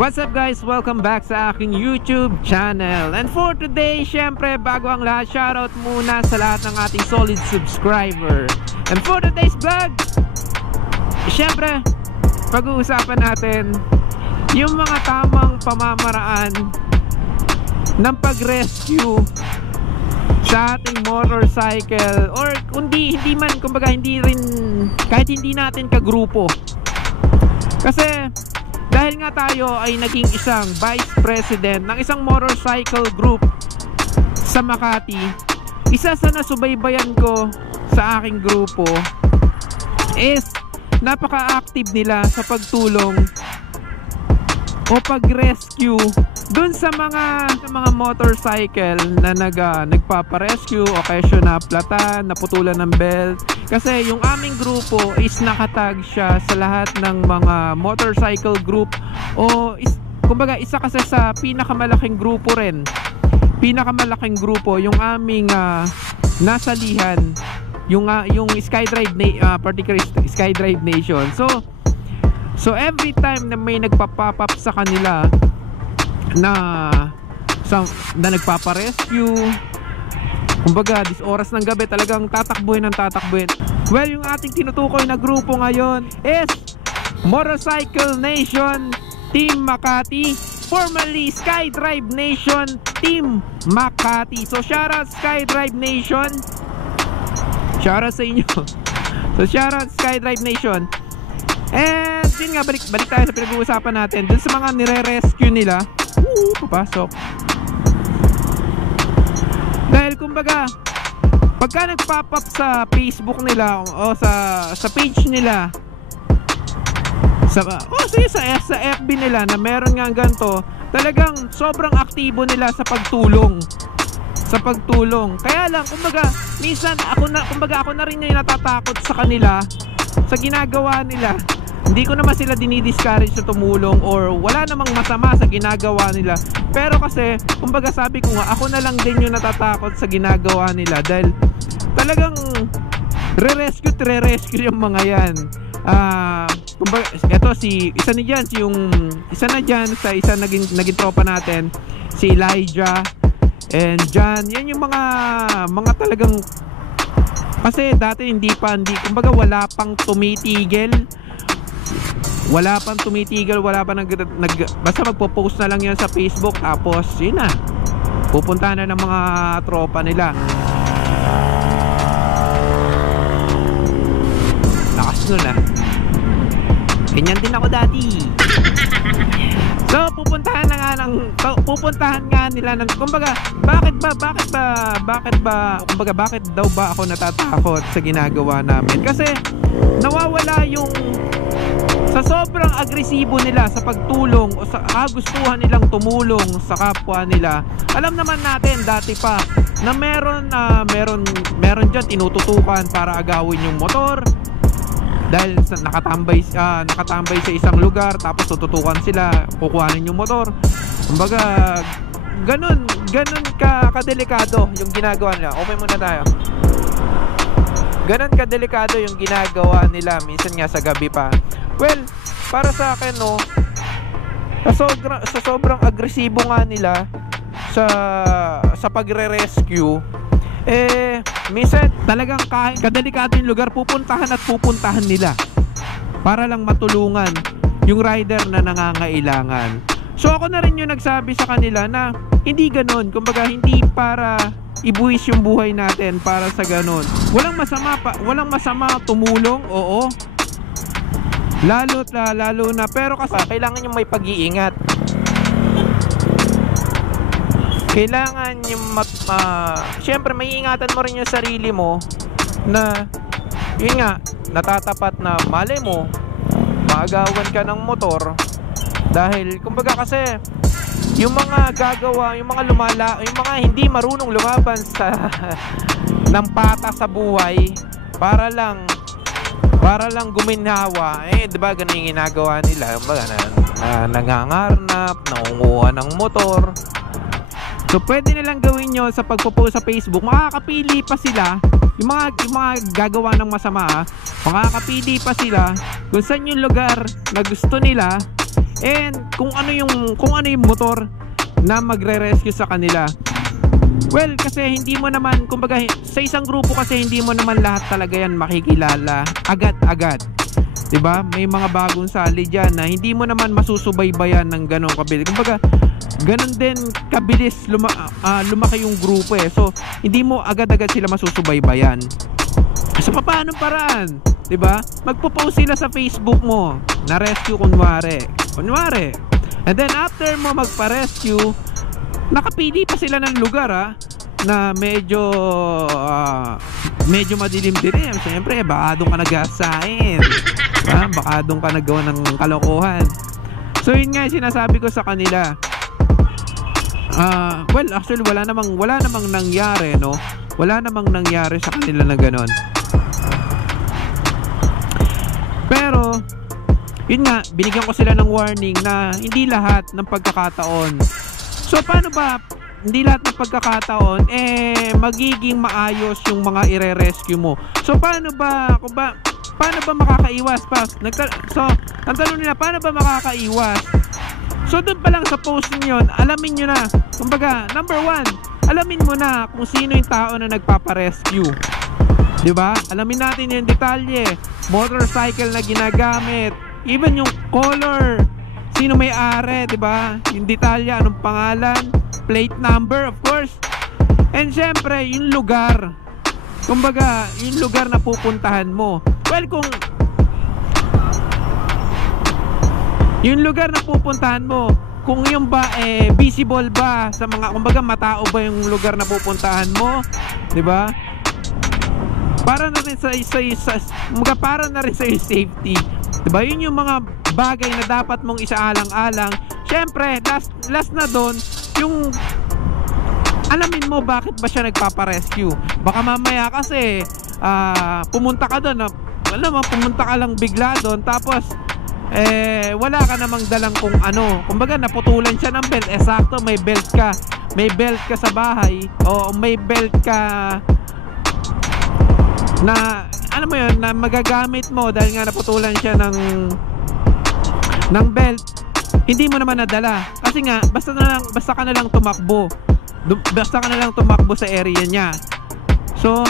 What's up guys? Welcome back sa aking YouTube channel. And for today, syempre bago ang lahat, shoutout muna sa lahat ng ating solid subscriber. And for today's vlog, syempre pag-uusapan natin yung mga tamang pamamaraan ng pag-rescue sa ating motorcycle, or kundi hindi man, kumbaga hindi rin, kahit hindi natin kagrupo. Kasi dahil nga tayo ay naging isang vice president ng isang motorcycle group sa Makati, isa sa nasubaybayan ko sa aking grupo is napaka-active nila sa pagtulong o pag-rescue dun sa mga motorcycle na nagpapa-rescue, occasion na platan, naputulan ng belt. Kasi yung aming grupo is nakatag siya sa lahat ng mga motorcycle group, o kumbaga isa kasi sa pinakamalaking grupo rin. Pinakamalaking grupo yung aming nasalihan, yung Skydrive particularly Skydrive Nation. So every time na may nagpa-pop up sa kanila na nagpapa-rescue, kumbaga this oras ng gabi talagang tatakbuhin ng tatakbuhin. Well, yung ating tinutukoy na grupo ngayon is Motorcycle Nation Team Makati, formerly Skydrive Nation Team Makati. So shoutout Skydrive Nation, shoutout sa inyo. So shoutout Skydrive Nation. And yun nga, balik tayo sa pinag-uusapan natin dun sa mga nire-rescue nila. Papasok. Dahil kumbaga pagka nag-pop up sa Facebook nila o sa page nila, sa FB nila na meron nga ganito, talagang sobrang aktibo nila sa pagtulong. Kaya lang kumbaga minsan ako na rin yung natatakot sa kanila sa ginagawa nila. Hindi ko naman sila dinidiscourage sa tumulong, or wala namang masama sa ginagawa nila. Pero kasi, kumbaga sabi ko nga, ako na lang din yung natatakot sa ginagawa nila. Dahil talagang re-rescue yung mga yan. Kumbaga, eto isa na dyan sa isa naging tropa natin, si Elijah and John. Yan yung mga talagang, kasi dati kumbaga wala pang tumitigil, basta magpo-post na lang yan sa Facebook, tapos yun na, pupunta na ng mga tropa nila. Lakas nun ganyan din ako dati. So pupuntahan nga nila ng, kumbaga bakit daw ba ako natatakot sa ginagawa namin? Kasi nawawala yung sa sobrang agresibo nila sa pagtulong o sa kagustuhan nilang tumulong sa kapwa nila. Alam naman natin dati pa na meron dyan tinututukan para agawin yung motor dahil nakatambay sa isang lugar, tapos tututukan sila, kukuhanin yung motor. Kumbaga ganun kadelikado yung ginagawa nila. Okay muna tayo. Ganun kadelikado yung ginagawa nila, minsan nga sa gabi pa. Well, para sa akin sa sobrang agresibo nga nila sa pagre-rescue, minsan talagang kahit kadelikado yung lugar, pupuntahan nila para lang matulungan yung rider na nangangailangan. So ako na rin yung nagsabi sa kanila na hindi ganon, kumbaga hindi para ibuwis yung buhay natin para sa ganon. Walang masama tumulong, oo, lalo na, pero kasi kailangan yung may pag-iingat. Kailangan yung syempre may ingatan mo rin yung sarili mo na yun nga, natatapat na malay mo maagawan ka ng motor. Dahil kumbaga kasi yung mga yung mga hindi marunong lumaban ng patas sa buhay para lang guminhawa, diba ganun yung ginagawa nila. Kumbaga nangangarnap, nangunguha ng motor. So pwede nilang gawin nyo sa pagpo-post sa Facebook. Makakapili pa sila yung mga gagawa ng masama, makakapili pa sila kung saan yung lugar na gusto nila and kung ano yung motor na magre-rescue sa kanila. Well, kasi hindi mo naman, kumbaga sa isang grupo kasi hindi mo naman lahat talaga yan makikilala agad-agad. 'Di ba? May mga bagong sali diyan na hindi mo naman masusubaybayan ng ganong kabilis. Kumbaga, ganon din kabilis lumaki yung grupo eh. So, hindi mo agad-agad sila masusubaybayan. So, paano paraan? 'Di ba? Magpo-post sila sa Facebook mo na rescue kunwari. And then after mo magpa-rescue, nakapili pa sila ng lugar na medyo madilim din eh. Siyempre, baka doon ka nagasain. Baka doon ka nagawa ng kalokohan. So yun nga yung sinasabi ko sa kanila. Well, actually wala namang nangyari, no? Wala namang nangyari sa kanila na ganon. Pero yun nga, binigyan ko sila ng warning na hindi lahat ng pagkakataon. So paano ba hindi lahat ng pagkakataon magiging maayos yung mga ire-rescue mo? So paano ba makakaiwas pa? So ang tanong nila, paano ba makakaiwas? So doon pa lang sa post niyo, alamin nyo na. Kumbaga, number 1, alamin mo na kung sino yung tao na nagpapa-rescue. 'Di ba? Alamin natin yung detalye, motorcycle na ginagamit, even yung color, sino may-ari, 'di ba? Yung detalye, anong pangalan, plate number, of course. And syempre, yung lugar. Kumbaga, yung lugar na pupuntahan mo. Well, kung yung lugar na pupuntahan mo, kung yung ba visible ba sa mga, kumbaga matao ba yung lugar na pupuntahan mo, 'di ba? Para na rin para na rin sa safety. 'Di ba? Yun yung mga bagay na dapat mong isaalang-alang. Syempre, last na doon, yung alamin mo bakit ba siya nagpapa-rescue. Baka mamaya kasi pumunta ka doon, pumunta ka lang bigla doon, tapos wala ka namang dalang kung ano. Kumbaga naputulan siya ng belt. Sakto, may belt ka sa bahay, o may belt ka na alam mo yun, na magagamit mo dahil nga naputulan siya ng belt. Hindi mo naman nadala kasi nga basta ka na lang tumakbo sa area niya. So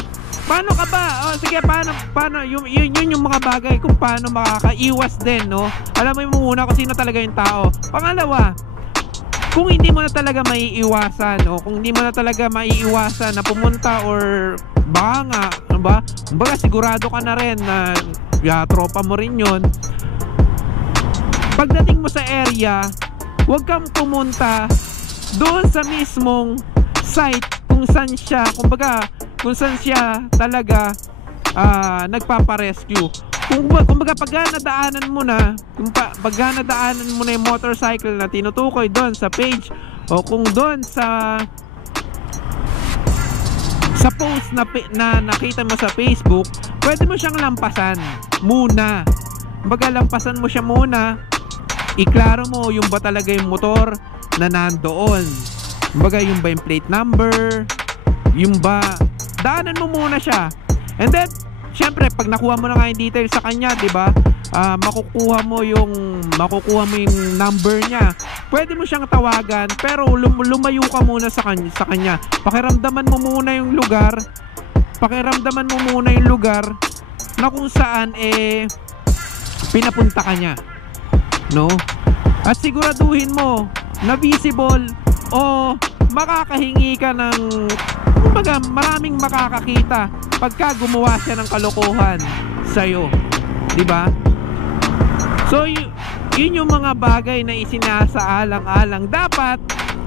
paano ka ba? Sige, paano yun yung mga bagay kung paano makakaiwas din, no? Alam mo muna kung sino talaga yung tao. Pangalawa, kung hindi mo na talaga maiiwasan, no? Kung hindi mo na talaga maiiwasan na pumunta, or baka nga, ano ba? Kumbaga sigurado ka na rin na tropa mo rin yun. Pagdating mo sa area, huwag kang pumunta doon sa mismong site kung saan siya, kung saan siya talaga nagpapa-rescue. Kumbaga pag nadaanan mo na yung motorcycle na tinutukoy doon sa page, o kung doon sa post na nakita mo sa Facebook, pwede mo siyang lampasan muna. Kumbaga lampasan mo siya muna, iklaro mo yung ba talaga yung motor na nandoon. Kumbaga yung ba yung plate number, yung ba, daanan mo muna siya. And then syempre pag nakuha mo na nga yung details sa kanya, 'di ba? Makukuha mo yung number niya. Pwede mo siyang tawagan, pero lumayo ka muna sa kanya. Pakiramdaman mo muna yung lugar na kung saan pinapunta ka niya, no? At siguraduhin mo na visible o makakahingi ka ng, kumbaga maraming makakakita pagka gumawa siya ng kalokohan sa'yo, di ba? So yun yung mga bagay na isinasaalang-alang dapat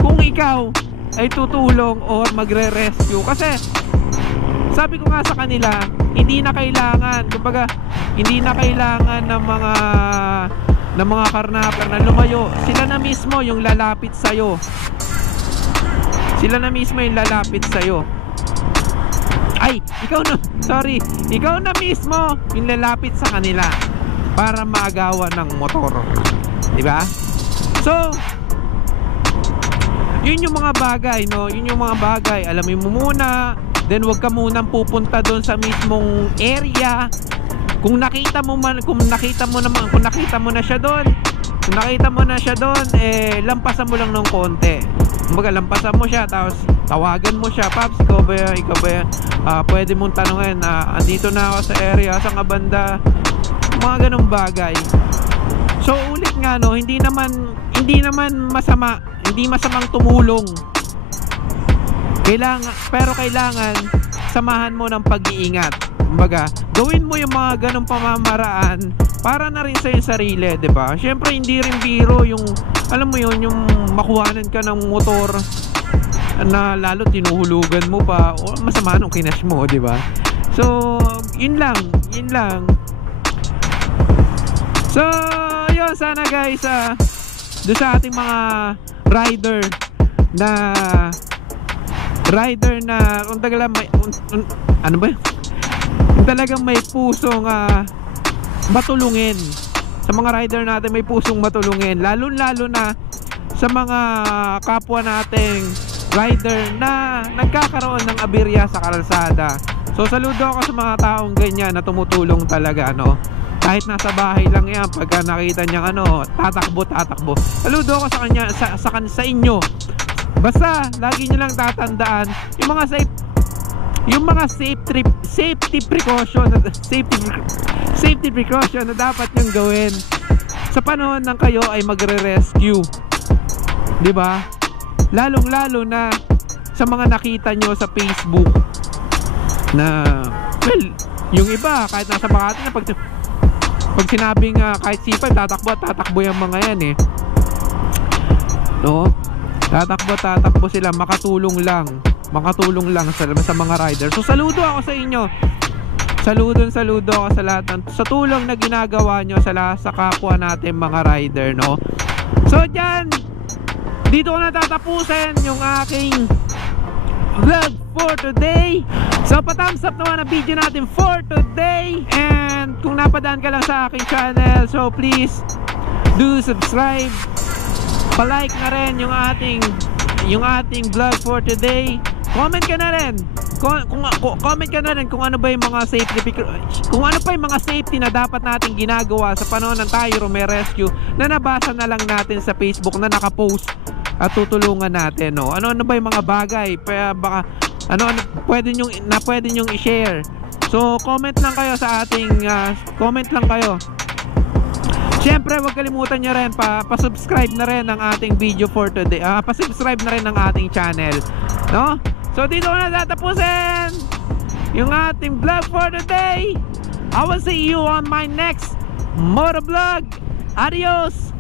kung ikaw ay tutulong or magre-rescue. Kasi sabi ko nga sa kanila, hindi na kailangan ng mga karnaper na lumayo. Sila na mismo yung lalapit sa'yo. Ay, ikaw na mismo yung lalapit sa kanila para maagawan ng motor, di ba? So yun yung mga bagay, no? Yun yung mga bagay, alamin mo muna. Then wag ka munang pupunta doon sa mismong area. Kung nakita mo na siya doon, kung nakita mo na siya doon, lampasan mo lang ng konti. Kumbaga lampasan mo siya, tapos tawagan mo siya, Paps, ikaw ba pwede mong tanungin, andito na ako sa area, sa nga banda, mga ganong bagay. So ulit nga, no, hindi naman masama, hindi masamang tumulong. Pero kailangan samahan mo ng pag-iingat. Kumbaga, gawin mo yung mga ganong pamamaraan para na rin sa iyong sarili, 'di ba? Syempre hindi rin biro yung, alam mo yun, yung makuhanan ka ng motor na lalo tinuhulugan mo pa, o masama nung kinash mo, 'di ba? So, yun lang. So, yun, sana guys, doon sa ating mga rider na kung talagang may ano ba? Kung talagang may pusong matulungin. Sa mga rider natin may pusong matulungin, lalo na sa mga kapwa nating rider na nagkakaroon ng aberya sa kalsada. So saludo ako sa mga taong ganyan na tumutulong talaga, no? Kahit nasa bahay lang yan, pagka nakita niyang tatakbo. Saludo ako sa kanya, sa inyo. Basta lagi niyo lang tatandaan yung mga safety precaution na dapat niyong gawin sa panahon ng kayo ay magre-rescue, 'di ba? Lalong-lalo na sa mga nakita nyo sa Facebook na, well, yung iba kahit nasa Makati na pag sinabing kahit sipag tatakbo yung mga yan, no? Tatakbo sila, makatulong lang sa mga rider. So saludo ako sa inyo. Saludo ako sa lahat sa tulong na ginagawa nyo sa kapwa natin mga rider, no? So dyan, dito ko na tatapusin yung aking vlog for today. So pa-thumbs up naman ang video natin for today. And kung napadaan ka lang sa aking channel, so please do subscribe. Pa-like na rin yung ating vlog for today. Comment ka na rin. Comment ka na rin kung ano pa yung mga safety na dapat natin ginagawa sa panahon ng tayo may rescue na nabasa na lang natin sa Facebook na nakapost at tutulungan natin, no? Ano ba yung mga bagay baka pwede nyong i-share. So comment lang kayo sa ating comment lang kayo. Siyempre, huwag kalimutan nyo rin pa-subscribe na rin ng ating video for today. Pa-subscribe na rin ng ating channel, no? So dito ko na tatapusin yung ating vlog for today. I will see you on my next motovlog. Adios!